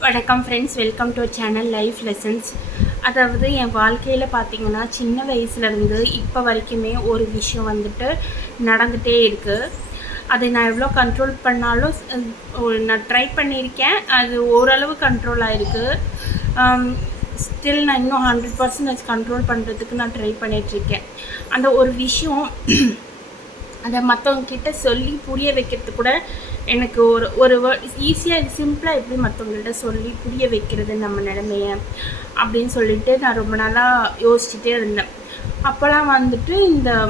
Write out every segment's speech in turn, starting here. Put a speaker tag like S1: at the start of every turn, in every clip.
S1: வணக்கம் friends welcome to channel life lessons அதாவது என் வாழ்க்கையில் பார்த்திங்கன்னா சின்ன வயசுலேருந்து இப்போ வரைக்குமே ஒரு விஷயம் வந்துட்டு நடந்துகிட்டே இருக்குது அதை நான் எவ்வளோ கண்ட்ரோல் பண்ணாலும் நான் ட்ரை பண்ணியிருக்கேன். அது ஓரளவு கண்ட்ரோல் ஆகிருக்கு ஸ்டில் நான் இன்னும் ஹண்ட்ரட் பர்சன்டேஜ் கண்ட்ரோல் பண்ணுறதுக்கு நான் ட்ரை பண்ணிகிட்ருக்கேன் அந்த ஒரு விஷயம் அதை மற்றவங்க கிட்டே சொல்லி புரிய வைக்கிறது கூட எனக்கு ஒரு ஒரு ஈஸியாக சிம்பிளாக எப்படி மற்றவங்கள்ட்ட சொல்லி புரிய வைக்கிறது நம்ம நிலமையை அப்படின்னு சொல்லிட்டு நான் ரொம்ப நாளாக யோசிச்சுட்டே இருந்தேன். அப்போலாம் வந்துட்டு இந்த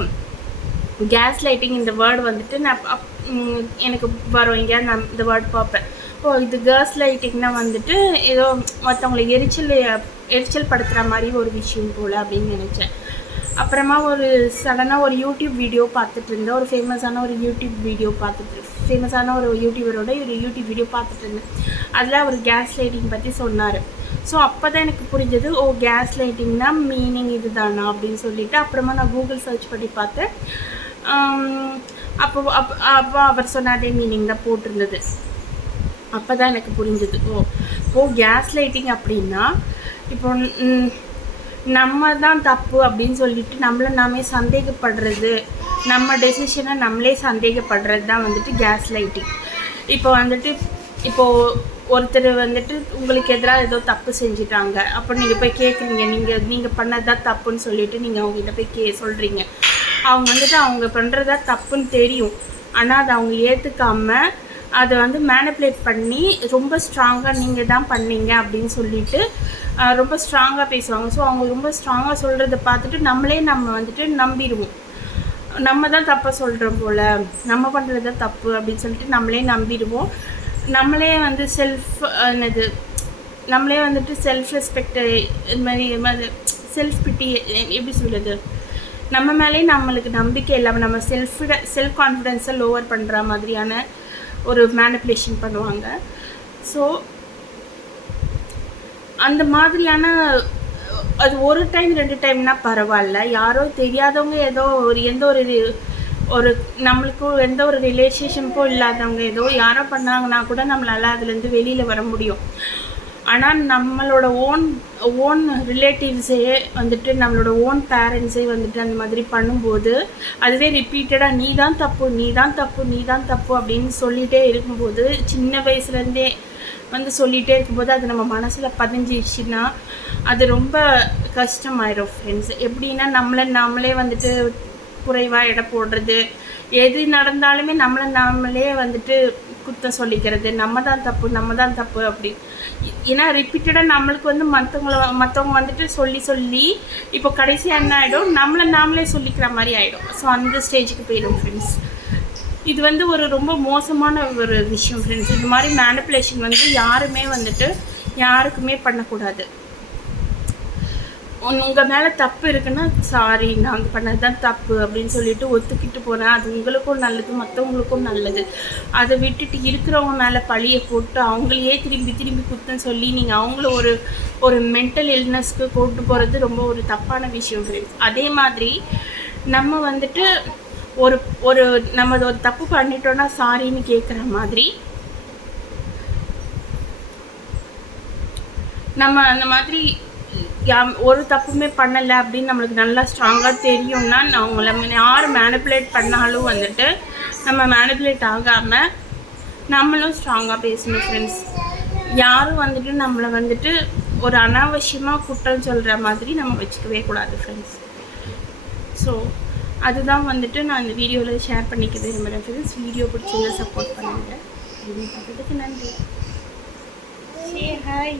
S1: கேஸ் லைட்டிங் இந்த வேர்டு வந்துட்டு நான் அப்- எனக்கு வரும். எங்கேயாவது நான் இந்த வேர்ட் பார்ப்பேன். இப்போ இது கேர்ள்ஸ் லைட்டிங்னா வந்துட்டு ஏதோ மற்றவங்களை எரிச்சல் எரிச்சல் படுத்துகிற மாதிரி ஒரு விஷயம் போல் அப்படின்னு நினச்சேன். அப்புறமா ஒரு சடனாக ஒரு யூடியூப் வீடியோ பார்த்துட்டு இருந்தேன் ஒரு ஃபேமஸான ஒரு யூடியூப் வீடியோ பார்த்துட்டு ஃபேமஸான ஒரு யூடியூபரோட ஒரு யூடியூப் வீடியோ பார்த்துட்டு இருந்தேன் அதில் அவர் கேஸ் லைட்டிங் பற்றி சொன்னார். ஸோ அப்போ தான் எனக்கு புரிஞ்சது ஓ கேஸ் லைட்டிங்னா மீனிங் இதுதானா? அப்படின்னு சொல்லிவிட்டு அப்புறமா நான் கூகுள் சர்ச் பண்ணி பார்த்தேன். அப்போ அப்போ அப்போ அவர் சொன்ன அதே மீனிங் தான் போட்டிருந்தது. அப்போ தான் எனக்கு புரிஞ்சது ஓ ஓ கேஸ் லைட்டிங் அப்படின்னா இப்போ நம்ம தான் தப்பு அப்படின்னு சொல்லிட்டு நம்மளை நாமே சந்தேகப்படுறது நம்ம டெசிஷனை நம்மளே சந்தேகப்படுறது தான் வந்துட்டு கேஸ் லைட்டிங் இப்போ வந்துட்டு இப்போது ஒருத்தர் வந்துட்டு உங்களுக்கு எதிராக ஏதோ தப்பு செஞ்சிட்டாங்க அப்போ நீங்கள் போய் கேட்குறீங்க நீங்கள் நீங்கள் பண்ணது தான் தப்புன்னு சொல்லிட்டு நீங்கள் அவங்ககிட்ட போய் கே சொல்கிறீங்க அவங்க வந்துட்டு அவங்க பண்ணுறதா தப்புன்னு தெரியும். ஆனால் அதை அவங்க ஏற்றுக்காம அதை வந்து மேனிப்புலேட் பண்ணி ரொம்ப ஸ்ட்ராங்காக நீங்கள் தான் பண்ணீங்க அப்படின்னு சொல்லிட்டு ரொம்ப ஸ்ட்ராங்காக பேசுவாங்க. ஸோ அவங்க ரொம்ப ஸ்ட்ராங்காக சொல்கிறத பார்த்துட்டு நம்மளே நம்ம வந்துட்டு நம்பிடுவோம். நம்ம தான் தப்பாக சொல்கிறோம் போல் நம்ம பண்ணுறது தான் தப்பு அப்படின்னு சொல்லிட்டு நம்மளே நம்பிடுவோம். நம்மளே வந்து செல்ஃப் என்னது நம்மளே வந்துட்டு செல்ஃப் ரெஸ்பெக்ட் இது மாதிரி இது மாதிரி செல்ஃப் பிட்டி எப்படி சொல்கிறது நம்ம மேலே நம்மளுக்கு நம்பிக்கை இல்லாமல் நம்ம செல்ஃப் செல்ஃப் கான்ஃபிடென்ஸை லோவர் பண்ணுற மாதிரியான ஒரு மேனிப்புலேஷன் பண்ணுவாங்க. ஸோ அந்த மாதிரியான அது ஒரு டைம் ரெண்டு டைம்னா பரவாயில்ல. யாரோ தெரியாதவங்க ஏதோ ஒரு எந்த ஒரு ஒரு நம்மளுக்கும் எந்த ஒரு ரிலேஷன்ஷிப்பும் இல்லாதவங்க ஏதோ யாரோ பண்ணாங்கன்னா கூட நம்மளால அதுலேருந்து வெளியில் வர முடியும். ஆனால் நம்மளோட ஓன் ஓன் ரிலேட்டிவ்ஸே வந்துட்டு நம்மளோட ஓன் பேரண்ட்ஸே வந்துட்டு அந்த மாதிரி பண்ணும்போது அதுவே ரிப்பீட்டடாக நீ தான் தப்பு நீ தான் தப்பு நீ தான் தப்பு அப்படின்னு சொல்லிகிட்டே இருக்கும்போது சின்ன வயசுலேருந்தே வந்து சொல்லிகிட்டே இருக்கும்போது அது நம்ம மனசில் பதிஞ்சிடுச்சுன்னா அது ரொம்ப கஷ்டமாயிடும் ஃப்ரெண்ட்ஸ் எப்படின்னா நம்மளை நாமளே வந்துட்டு குறைவாக எடை போடுறது எது நடந்தாலுமே நம்மளை நாமளே வந்துட்டு குத்த சொல்லிக்கிறது நம்ம தான் தப்பு நம்ம தான் தப்பு அப்படி. ஏன்னா ரிப்பீட்டடாக நம்மளுக்கு வந்து மற்றவங்கள மற்றவங்க வந்துட்டு சொல்லி சொல்லி இப்போ கடைசியாக என்ன ஆகிடும் நம்மளை நாமளே சொல்லிக்கிற மாதிரி ஆகிடும் ஸோ அந்த ஸ்டேஜுக்கு போயிடும் ஃப்ரெண்ட்ஸ் இது வந்து ஒரு ரொம்ப மோசமான ஒரு விஷயம் ஃப்ரெண்ட்ஸ் இது மாதிரி மேனிப்புலேஷன் வந்து யாருமே வந்துட்டு யாருக்குமே பண்ணக்கூடாது. உங்கள் மேலே தப்பு இருக்குன்னா சாரி நாங்கள் பண்ணது தான் தப்பு அப்படின்னு சொல்லிட்டு ஒத்துக்கிட்டு போகிறேன் அது உங்களுக்கும் நல்லது மற்றவங்களுக்கும் நல்லது. அதை விட்டுட்டு இருக்கிறவங்க மேலே பழியை போட்டு அவங்களையே திரும்பி திரும்பி குத்தம் சொல்லி நீங்கள் அவங்கள ஒரு ஒரு மென்டல் இல்னஸ்க்கு கொண்டு போகிறது ரொம்ப ஒரு தப்பான விஷயம் ஃப்ரெண்ட்ஸ் அதே மாதிரி நம்ம வந்துட்டு ஒரு ஒரு நம்ம ஒரு தப்பு பண்ணிட்டோன்னா சாரின்னு கேட்குற மாதிரி நம்ம அந்த மாதிரி ஒரு தப்புமே பண்ணலை அப்படின்னு நம்மளுக்கு நல்லா ஸ்ட்ராங்காக தெரியும்னா அவங்கள யார் மேனிப்புலேட் பண்ணாலும் வந்துட்டு நம்ம மேனிப்புலேட் ஆகாமல் நம்மளும் ஸ்ட்ராங்காக பேசணும் ஃப்ரெண்ட்ஸ் யாரும் வந்துட்டு நம்மளை வந்துட்டு ஒரு அனாவசியமாக குற்றம் சொல்கிற மாதிரி நம்ம வச்சுக்கவே கூடாது ஃப்ரெண்ட்ஸ் ஸோ அதுதான் வந்துட்டு நான் இந்த வீடியோவில் ஷேர் பண்ணிக்க விரும்புகிறேன் ஃப்ரெண்ட்ஸ் வீடியோ பிடிச்சிருந்தா சப்போர்ட் பண்ணுங்கள் பார்த்ததுக்கு நன்றி. ஹாய்